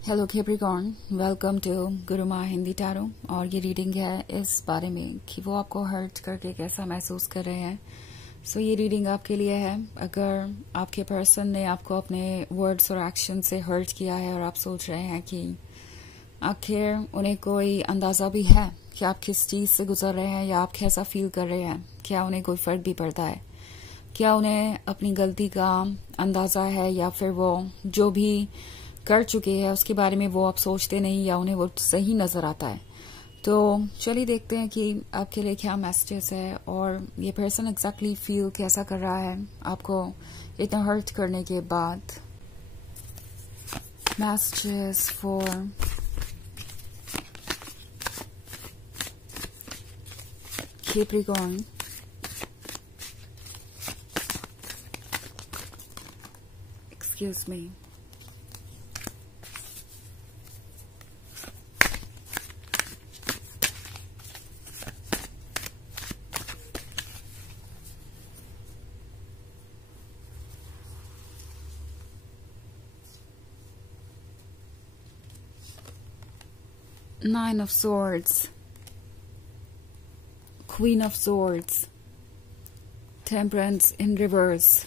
Hello Capricorn, welcome to Guruma Hindi tarot. और ये reading है इस बारे में कि वो आपको हर्ट करके कैसा महसूस कर रहे हैं। सो ये रीडिंग आपके लिए है। अगर आपके पर्सन ने आपको अपने वर्ड्स और एक्शन से हर्ट किया है और आप सोच रहे हैं कि आखिर उन्हें कोई अंदाजा भी है कि आप किस चीज से गुजर रहे हैं या आप कैसा फील कर रहे हैं, क्या उन्हें कोई फर्क भी पड़ता है, क्या उन्हें अपनी गलती का अंदाजा है या फिर वो जो भी कर चुके हैं उसके बारे में वो आप सोचते नहीं या उन्हें वो सही नजर आता है। तो चलिए देखते हैं कि आपके लिए क्या मैसेजेस है और ये पर्सन एग्जैक्टली फील कैसा कर रहा है आपको इतना हर्ट करने के बाद। Messages for Capricorn. Excuse me. Nine of Swords, Queen of Swords, Temperance in reverse,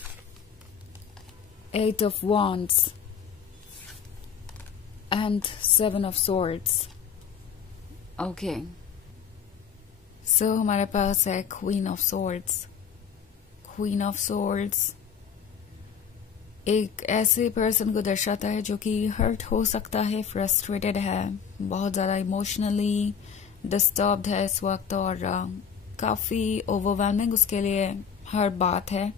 Eight of Wands, and Seven of Swords. Okay. So हमारे पास है Queen of Swords. Queen of Swords एक ऐसे पर्सन को दर्शाता है जो कि हर्ट हो सकता है, फ्रस्ट्रेटेड है, बहुत ज़्यादा इमोशनली डिस्टर्ब्ड है इस वक्त और काफ़ी ओवरवेलमिंग उसके लिए हर बात है।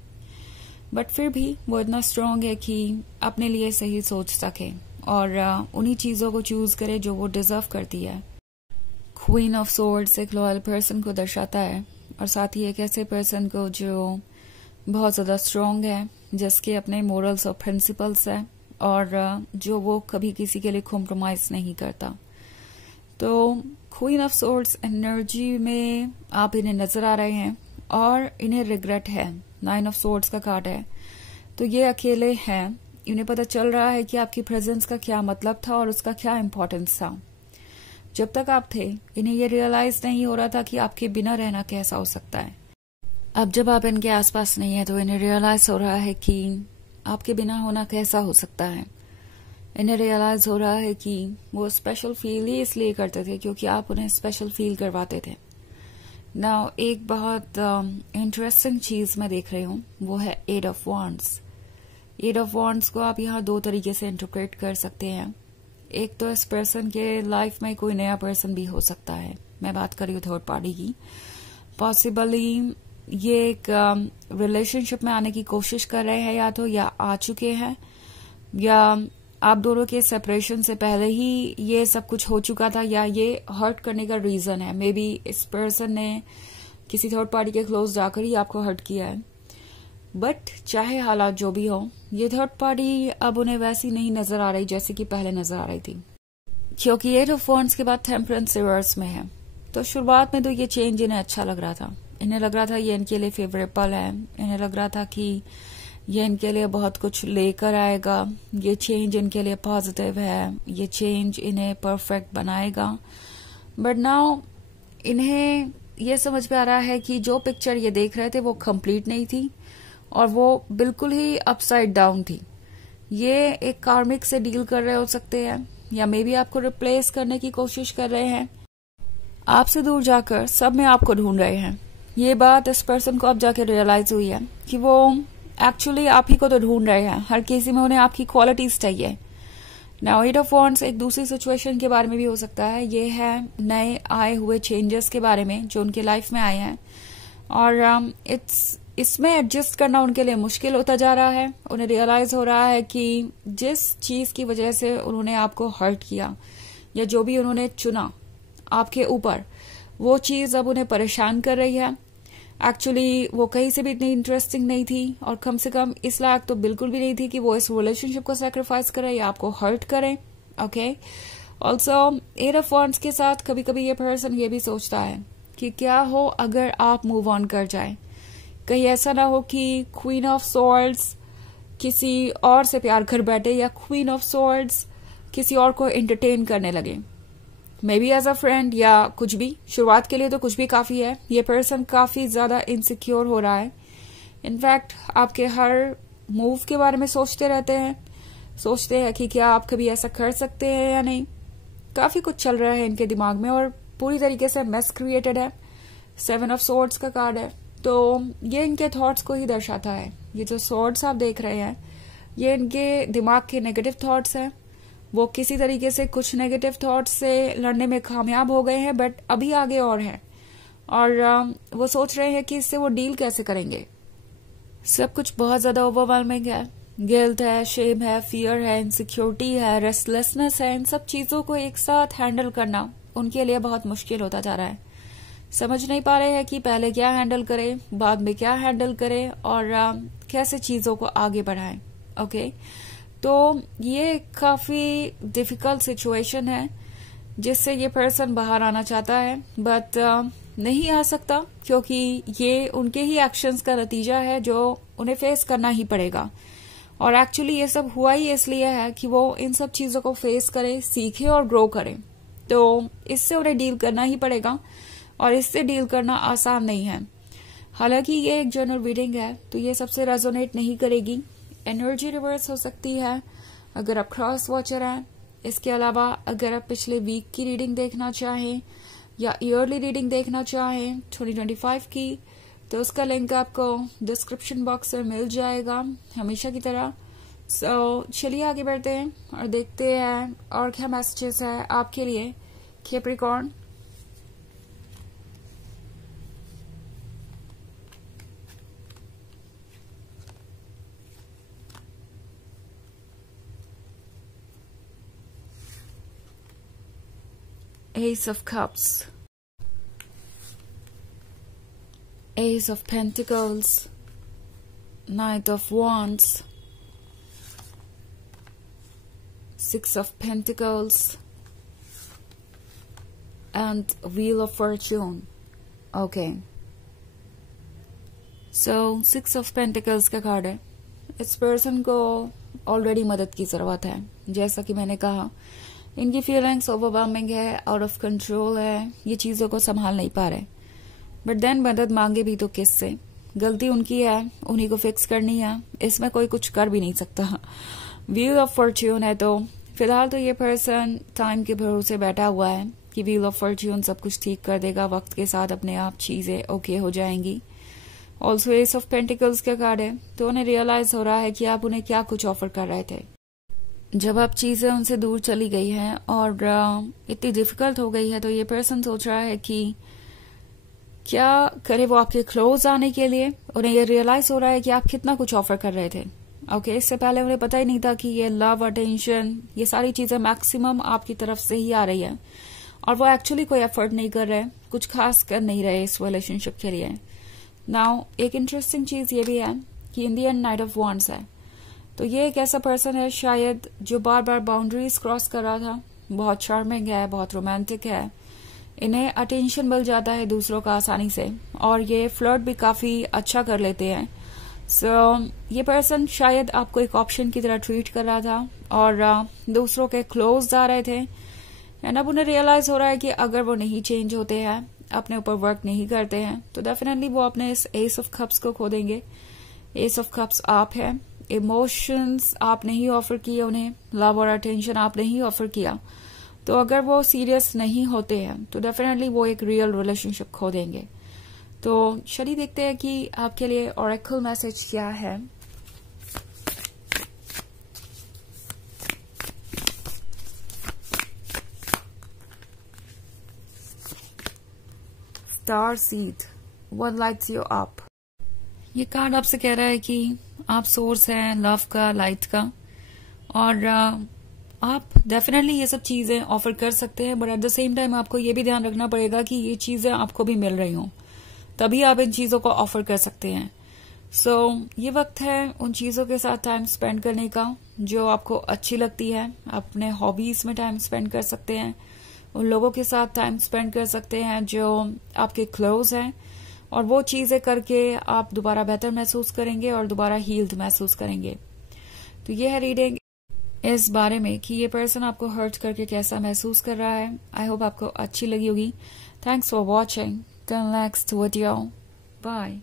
बट फिर भी वो इतना स्ट्रांग है कि अपने लिए सही सोच सके और उन्हीं चीज़ों को चूज़ करे जो वो डिजर्व करती है। क्वीन ऑफ सोर्ड्स एक लॉयल पर्सन को दर्शाता है और साथ ही एक ऐसे पर्सन को जो बहुत ज़्यादा स्ट्रांग है, जिसके अपने मोरल्स और प्रिंसिपल्स है और जो वो कभी किसी के लिए कॉम्प्रोमाइज नहीं करता। तो क्वीन ऑफ सोर्ड्स एनर्जी में आप इन्हें नजर आ रहे हैं और इन्हें रिग्रेट है। नाइन ऑफ सोर्ड्स का कार्ड है, तो ये अकेले हैं। इन्हें पता चल रहा है कि आपकी प्रेजेंस का क्या मतलब था और उसका क्या इम्पोर्टेंस था। जब तक आप थे इन्हें ये रियलाइज नहीं हो रहा था कि आपके बिना रहना कैसा हो सकता है। अब जब आप इनके आसपास नहीं है तो इन्हें रियलाइज हो रहा है कि आपके बिना होना कैसा हो सकता है। इन्हें रियलाइज हो रहा है कि वो स्पेशल फील ही इसलिए करते थे क्योंकि आप उन्हें स्पेशल फील करवाते थे। नाउ एक बहुत इंटरेस्टिंग चीज मैं देख रही हूँ, वो है eight of wands. Eight of wands को आप यहाँ दो तरीके से इंटरप्रेट कर सकते हैं। एक तो इस पर्सन के लाइफ में कोई नया पर्सन भी हो सकता है, मैं बात कर रही हूँ थर्ड पार्टी की। पॉसिबली ये एक रिलेशनशिप में आने की कोशिश कर रहे हैं या आ चुके हैं, या आप दोनों के सेपरेशन से पहले ही ये सब कुछ हो चुका था, या ये हर्ट करने का रीजन है। मे बी इस पर्सन ने किसी थर्ड पार्टी के क्लोज जाकर ही आपको हर्ट किया है। बट चाहे हालात जो भी हो, ये थर्ड पार्टी अब उन्हें वैसी नहीं नजर आ रही जैसे कि पहले नजर आ रही थी, क्योंकि एट ऑफ वॉन्ड्स के बाद टेम्परेंस रिवर्स में है। तो शुरुआत में तो ये चेंज इन्हें अच्छा लग रहा था, इन्हें लग रहा था ये इनके लिए फेवरेबल है, इन्हें लग रहा था कि ये इनके लिए बहुत कुछ लेकर आएगा, ये चेंज इनके लिए पॉजिटिव है, ये चेंज इन्हें परफेक्ट बनाएगा। बट नाउ इन्हें ये समझ में आ रहा है कि जो पिक्चर ये देख रहे थे वो कंप्लीट नहीं थी और वो बिल्कुल ही अपसाइड डाउन थी। ये एक कार्मिक से डील कर रहे हो सकते हैं या मे बी आपको रिप्लेस करने की कोशिश कर रहे हैं। आपसे दूर जाकर सब में आपको ढूंढ रहे हैं। ये बात इस पर्सन को अब जाके रियलाइज हुई है कि वो एक्चुअली आप ही को तो ढूंढ रहे हैं, हर किसी में उन्हें आपकी क्वालिटीज चाहिए। नाउ एट ऑफ वॉन्ड्स एक दूसरी सिचुएशन के बारे में भी हो सकता है। ये है नए आए हुए चेंजेस के बारे में जो उनके लाइफ में आए हैं और इसमें एडजस्ट करना उनके लिए मुश्किल होता जा रहा है। उन्हें रियलाइज हो रहा है कि जिस चीज की वजह से उन्होंने आपको हर्ट किया या जो भी उन्होंने चुना आपके ऊपर, वो चीज अब उन्हें परेशान कर रही है। एक्चुअली वो कहीं से भी इतनी इंटरेस्टिंग नहीं थी और कम से कम इस लायक तो बिल्कुल भी नहीं थी कि वो इस रिलेशनशिप को सैक्रिफाइस करे या आपको हर्ट करे। Okay, also eight of wands के साथ कभी कभी ये पर्सन ये भी सोचता है कि क्या हो अगर आप मूव ऑन कर जाए। कहीं ऐसा ना हो कि क्वीन ऑफ सोर्ड्स किसी और से प्यार कर बैठे या क्वीन ऑफ सोर्ड्स किसी और को एंटरटेन करने लगे, maybe as a friend या कुछ भी। शुरुआत के लिए तो कुछ भी काफी है। ये पर्सन काफी ज्यादा इनसिक्योर हो रहा है। इनफैक्ट आपके हर मूव के बारे में सोचते रहते हैं, सोचते हैं कि क्या आप कभी ऐसा कर सकते हैं या नहीं। काफी कुछ चल रहा है इनके दिमाग में और पूरी तरीके से मेस क्रिएटेड है। 7 ऑफ सोर्ड्स का कार्ड है, तो ये इनके थॉट्स को ही दर्शाता है। ये जो सोर्ड्स आप देख रहे हैं ये इनके दिमाग के नेगेटिव थॉट्स हैं। वो किसी तरीके से कुछ नेगेटिव थॉट्स से लड़ने में कामयाब हो गए हैं, बट अभी आगे और है और वो सोच रहे हैं कि इससे वो डील कैसे करेंगे। सब कुछ बहुत ज्यादा ओवरवेलमिंग है। गिल्ट है, शेम है, फियर है, इनसिक्योरिटी है, रेस्टलेसनेस है। इन सब चीजों को एक साथ हैंडल करना उनके लिए बहुत मुश्किल होता जा रहा है। समझ नहीं पा रहे हैं कि पहले क्या हैंडल करें, बाद में क्या हैंडल करें और कैसे चीजों को आगे बढ़ाएं। ओके, तो ये काफी डिफिकल्ट सिचुएशन है जिससे ये पर्सन बाहर आना चाहता है, बट नहीं आ सकता क्योंकि ये उनके ही एक्शंस का नतीजा है जो उन्हें फेस करना ही पड़ेगा। और एक्चुअली ये सब हुआ ही इसलिए है कि वो इन सब चीजों को फेस करे, सीखे और ग्रो करे। तो इससे उन्हें डील करना ही पड़ेगा और इससे डील करना आसान नहीं है। हालांकि ये एक जनरल रीडिंग है तो ये सबसे रेजोनेट नहीं करेगी। एनर्जी रिवर्स हो सकती है अगर आप क्रॉस वॉचर हैं। इसके अलावा अगर आप पिछले वीक की रीडिंग देखना चाहें या ईयरली रीडिंग देखना चाहें 2025 की, तो उसका लिंक आपको डिस्क्रिप्शन बॉक्स में मिल जाएगा हमेशा की तरह। चलिए आगे बढ़ते हैं और देखते हैं और क्या मैसेजेस है आपके लिए Capricorn. Ace of Cups, Ace of Pentacles, Knight of Wands, 6 of Pentacles, and Wheel of Fortune. Okay. So 6 of Pentacles का कार्ड है। इस पर्सन को ऑलरेडी मदद की जरूरत है। जैसा कि मैंने कहा, इनकी फीलिंग्स ओवरवेलमिंग है, आउट ऑफ कंट्रोल है, ये चीजों को संभाल नहीं पा रहे। बट देन मदद मांगे भी तो किससे? गलती उनकी है, उन्हीं को फिक्स करनी है, इसमें कोई कुछ कर भी नहीं सकता। व्हील ऑफ फॉर्च्यून है तो फिलहाल तो ये पर्सन टाइम के भरोसे बैठा हुआ है कि व्हील ऑफ फॉर्च्यून सब कुछ ठीक कर देगा, वक्त के साथ अपने आप चीजें ओके हो जाएंगी। ऑल्सो एस ऑफ पेंटिकल्स का कार्ड है तो उन्हें रियलाइज हो रहा है कि आप उन्हें क्या कुछ ऑफर कर रहे थे। जब आप चीजें उनसे दूर चली गई हैं और इतनी डिफिकल्ट हो गई है तो ये पर्सन सोच रहा है कि क्या करे वो आपके क्लोज आने के लिए। उन्हें ये रियलाइज हो रहा है कि आप कितना कुछ ऑफर कर रहे थे। ओके, इससे पहले उन्हें पता ही नहीं था कि ये लव, अटेंशन, ये सारी चीजें मैक्सिमम आपकी तरफ से ही आ रही है और वो एक्चुअली कोई एफर्ट नहीं कर रहे, कुछ खास कर नहीं रहे इस रिलेशनशिप के लिए। नाउ एक इंटरेस्टिंग चीज ये भी है कि इंडियन नाइट ऑफ वॉन्ड्स है, तो ये एक ऐसा पर्सन है शायद जो बार बार बाउंड्रीज क्रॉस कर रहा था। बहुत चार्मिंग है, बहुत रोमांटिक है, इन्हें अटेंशन मिल जाता है दूसरों का आसानी से और ये फ्लर्ट भी काफी अच्छा कर लेते हैं। सो ये पर्सन शायद आपको एक ऑप्शन की तरह ट्रीट कर रहा था और दूसरों के क्लोज जा रहे थे। एंड अब उन्हें रियलाइज हो रहा है कि अगर वो नहीं चेंज होते हैं, अपने ऊपर वर्क नहीं करते हैं, तो डेफिनेटली वो अपने इस एस ऑफ कप्स को खो देंगे। एस ऑफ कप्स आप है, इमोशंस आप नहीं ऑफर किए उन्हें, लव और अटेंशन आप नहीं ऑफर किया, तो अगर वो सीरियस नहीं होते हैं तो डेफिनेटली वो एक रियल रिलेशनशिप खो देंगे। तो चलिए देखते हैं कि आपके लिए ऑरेकल मैसेज क्या है। Star seed, what lights you up. ये कार्ड आपसे कह रहा है कि आप सोर्स हैं लव का, लाइट का, और आप डेफिनेटली ये सब चीजें ऑफर कर सकते हैं, but at the same time आपको ये भी ध्यान रखना पड़ेगा कि ये चीजें आपको भी मिल रही हों, तभी आप इन चीजों को ऑफर कर सकते हैं। सो ये वक्त है उन चीजों के साथ टाइम स्पेंड करने का जो आपको अच्छी लगती है। अपने हॉबीज में टाइम स्पेंड कर सकते हैं, उन लोगों के साथ टाइम स्पेंड कर सकते हैं जो आपके क्लोज हैं, और वो चीजें करके आप दोबारा बेहतर महसूस करेंगे और दोबारा हील्ड महसूस करेंगे। तो ये है रीडिंग। इस बारे में कि ये पर्सन आपको हर्ट करके कैसा महसूस कर रहा है। आई होप आपको अच्छी लगी होगी। Thanks for watching. Till next video, bye.